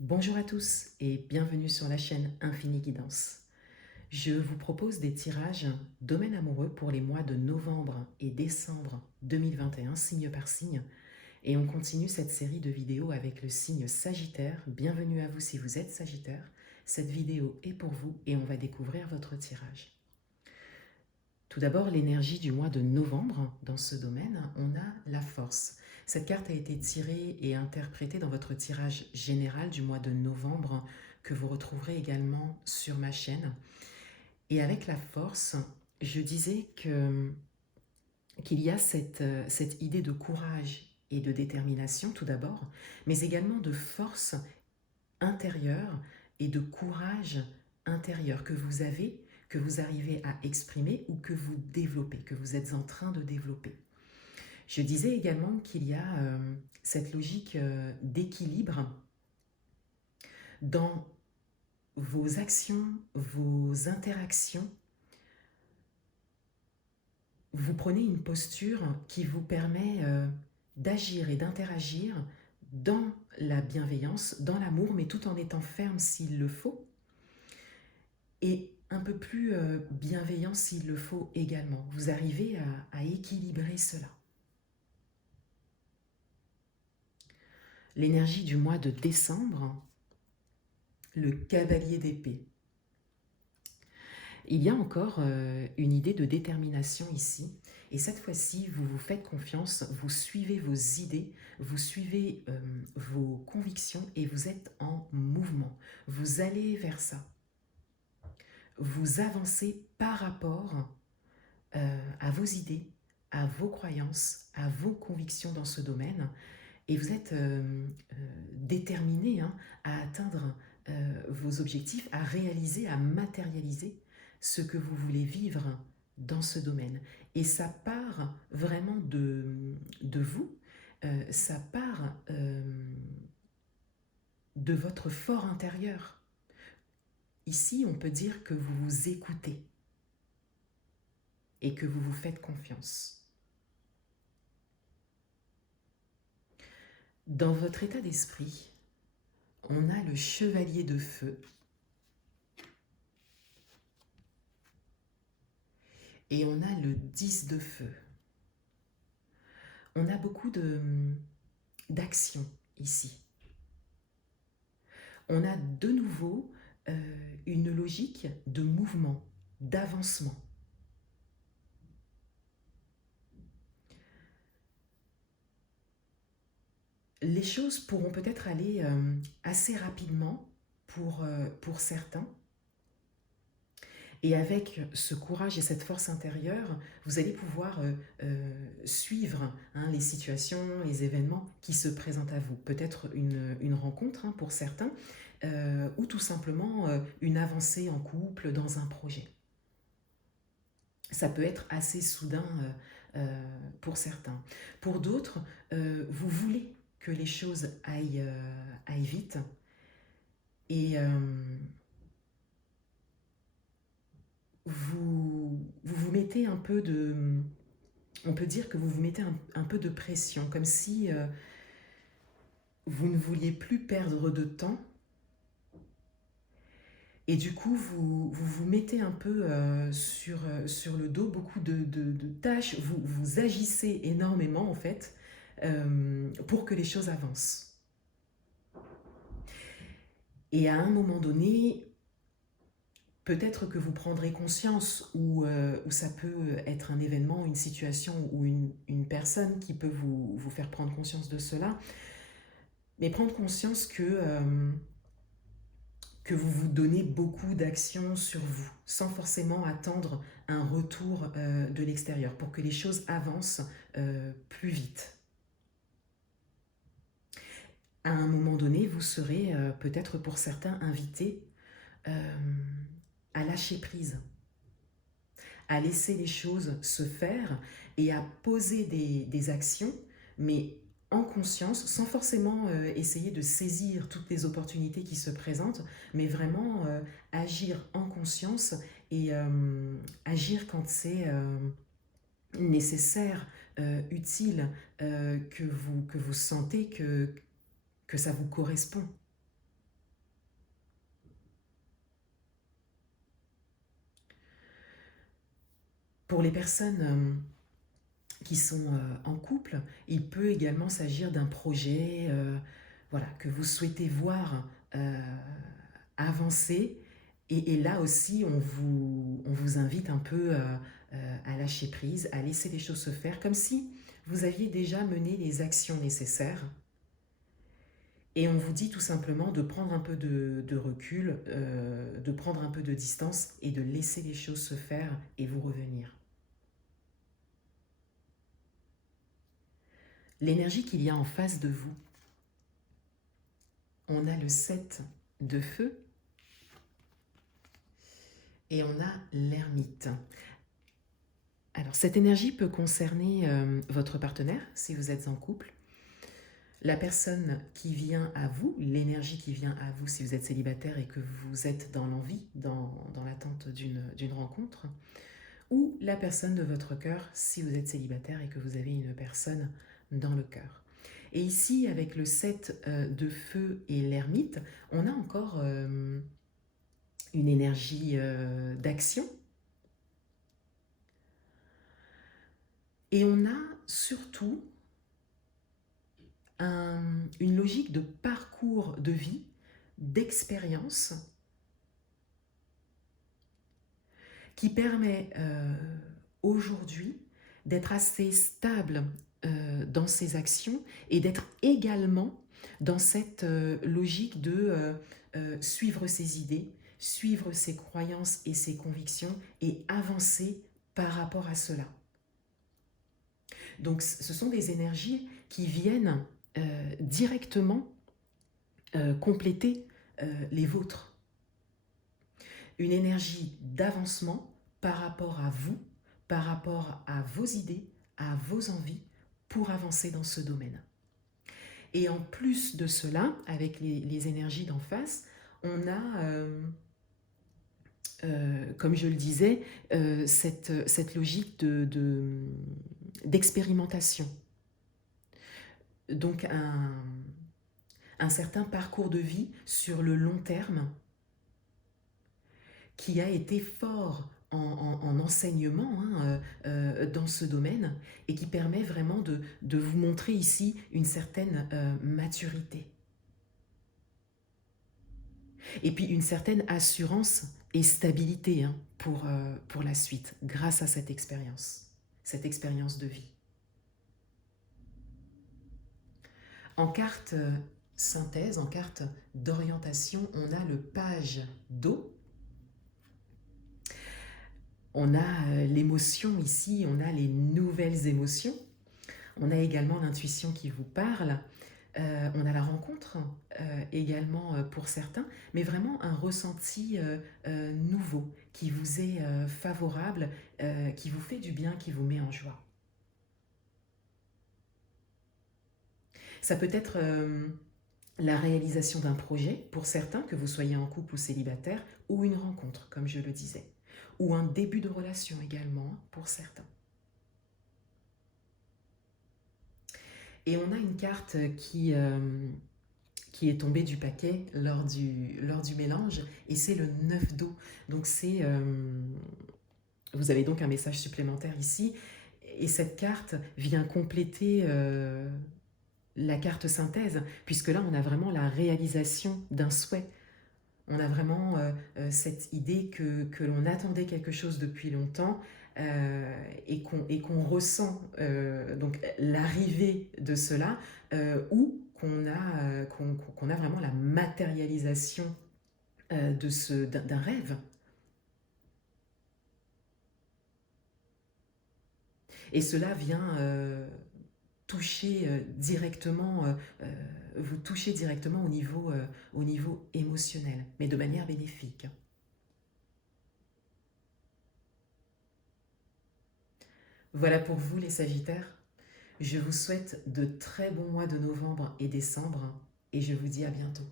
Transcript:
Bonjour à tous et bienvenue sur la chaîne Infini Guidance. Je vous propose des tirages domaine amoureux pour les mois de novembre et décembre 2021, signe par signe. Et on continue cette série de vidéos avec le signe Sagittaire. Bienvenue à vous si vous êtes Sagittaire. Cette vidéo est pour vous et on va découvrir votre tirage. Tout d'abord, l'énergie du mois de novembre dans ce domaine, on a la force. Cette carte a été tirée et interprétée dans votre tirage général du mois de novembre que vous retrouverez également sur ma chaîne. Et avec la force, je disais qu'il y a cette idée de courage et de détermination tout d'abord, mais également de force intérieure et de courage intérieur que vous avez, que vous arrivez à exprimer ou que vous développez, que vous êtes en train de développer. Je disais également qu'il y a cette logique d'équilibre dans vos actions, vos interactions. Vous prenez une posture qui vous permet d'agir et d'interagir dans la bienveillance, dans l'amour, mais tout en étant ferme s'il le faut, et un peu plus bienveillant s'il le faut également. Vous arrivez à équilibrer cela. L'énergie du mois de décembre, le cavalier d'épée. Il y a encore une idée de détermination ici, et cette fois-ci, vous vous faites confiance, vous suivez vos idées, vous suivez vos convictions et vous êtes en mouvement. Vous allez vers ça. Vous avancez par rapport à vos idées, à vos croyances, à vos convictions dans ce domaine, et vous êtes déterminé à atteindre vos objectifs, à réaliser, à matérialiser ce que vous voulez vivre dans ce domaine. Et ça part vraiment de vous, ça part de votre fort intérieur. Ici, on peut dire que vous vous écoutez et que vous vous faites confiance. Dans votre état d'esprit, on a le chevalier de feu et on a le 10 de feu. On a beaucoup d'actions ici. On a de nouveau une logique de mouvement, d'avancement. Les choses pourront peut-être aller assez rapidement pour certains. Et avec ce courage et cette force intérieure, vous allez pouvoir suivre les situations, les événements qui se présentent à vous. Peut-être une rencontre pour certains, ou tout simplement une avancée en couple dans un projet. Ça peut être assez soudain pour certains. Pour d'autres, vous voulez que les choses aillent vite et vous mettez un peu de... On peut dire que vous vous mettez un peu de pression, comme si vous ne vouliez plus perdre de temps. Et du coup, vous mettez un peu sur le dos beaucoup de tâches. Vous agissez énormément, en fait, pour que les choses avancent. Et à un moment donné, peut-être que vous prendrez conscience, ou ça peut être un événement, une situation ou une personne qui peut vous faire prendre conscience de cela, mais prendre conscience que vous vous donnez beaucoup d'actions sur vous, sans forcément attendre un retour de l'extérieur, pour que les choses avancent plus vite. À un moment donné, vous serez peut-être pour certains invités à lâcher prise, à laisser les choses se faire et à poser des actions, mais en conscience, sans forcément essayer de saisir toutes les opportunités qui se présentent, mais vraiment agir en conscience et agir quand c'est nécessaire, utile, que vous sentez que ça vous correspond. Pour les personnes qui sont en couple, il peut également s'agir d'un projet voilà, que vous souhaitez voir avancer. Et là aussi, on vous invite un peu à lâcher prise, à laisser les choses se faire, comme si vous aviez déjà mené les actions nécessaires. Et on vous dit tout simplement de prendre un peu de recul, de prendre un peu de distance et de laisser les choses se faire et vous revenir. L'énergie qu'il y a en face de vous, on a le 7 de feu et on a l'ermite. Alors cette énergie peut concerner votre partenaire si vous êtes en couple, la personne qui vient à vous, l'énergie qui vient à vous si vous êtes célibataire et que vous êtes dans l'envie, dans l'attente d'une rencontre, ou la personne de votre cœur si vous êtes célibataire et que vous avez une personne dans le cœur. Et ici, avec le 7 de feu et l'ermite, on a encore une énergie d'action. Et on a surtout une logique de parcours de vie, d'expérience, qui permet aujourd'hui d'être assez stable dans ses actions et d'être également dans cette logique de suivre ses idées, suivre ses croyances et ses convictions et avancer par rapport à cela. Donc ce sont des énergies qui viennent directement compléter les vôtres. Une énergie d'avancement par rapport à vous, par rapport à vos idées, à vos envies, pour avancer dans ce domaine. Et en plus de cela, avec les énergies d'en face, on a, comme je le disais, cette logique d'expérimentation. Donc un certain parcours de vie sur le long terme qui a été fort en enseignement dans ce domaine et qui permet vraiment de vous montrer ici une certaine maturité. Et puis une certaine assurance et stabilité pour la suite grâce à cette expérience de vie. En carte synthèse, en carte d'orientation, on a le page d'eau. On a l'émotion ici, on a les nouvelles émotions. On a également l'intuition qui vous parle. On a la rencontre également pour certains, mais vraiment un ressenti nouveau qui vous est favorable, qui vous fait du bien, qui vous met en joie. Ça peut être la réalisation d'un projet pour certains, que vous soyez en couple ou célibataire, ou une rencontre, comme je le disais, ou un début de relation également pour certains. Et on a une carte qui est tombée du paquet lors du mélange, et c'est le 9 d'eau. Donc vous avez donc un message supplémentaire ici, et cette carte vient compléter la carte synthèse, puisque là on a vraiment la réalisation d'un souhait. On a vraiment cette idée que l'on attendait quelque chose depuis longtemps et qu'on ressent donc l'arrivée de cela, ou qu'on a vraiment la matérialisation d'un rêve. Et cela vient toucher directement, vous toucher directement au niveau émotionnel, mais de manière bénéfique. Voilà pour vous les Sagittaires. Je vous souhaite de très bons mois de novembre et décembre et je vous dis à bientôt.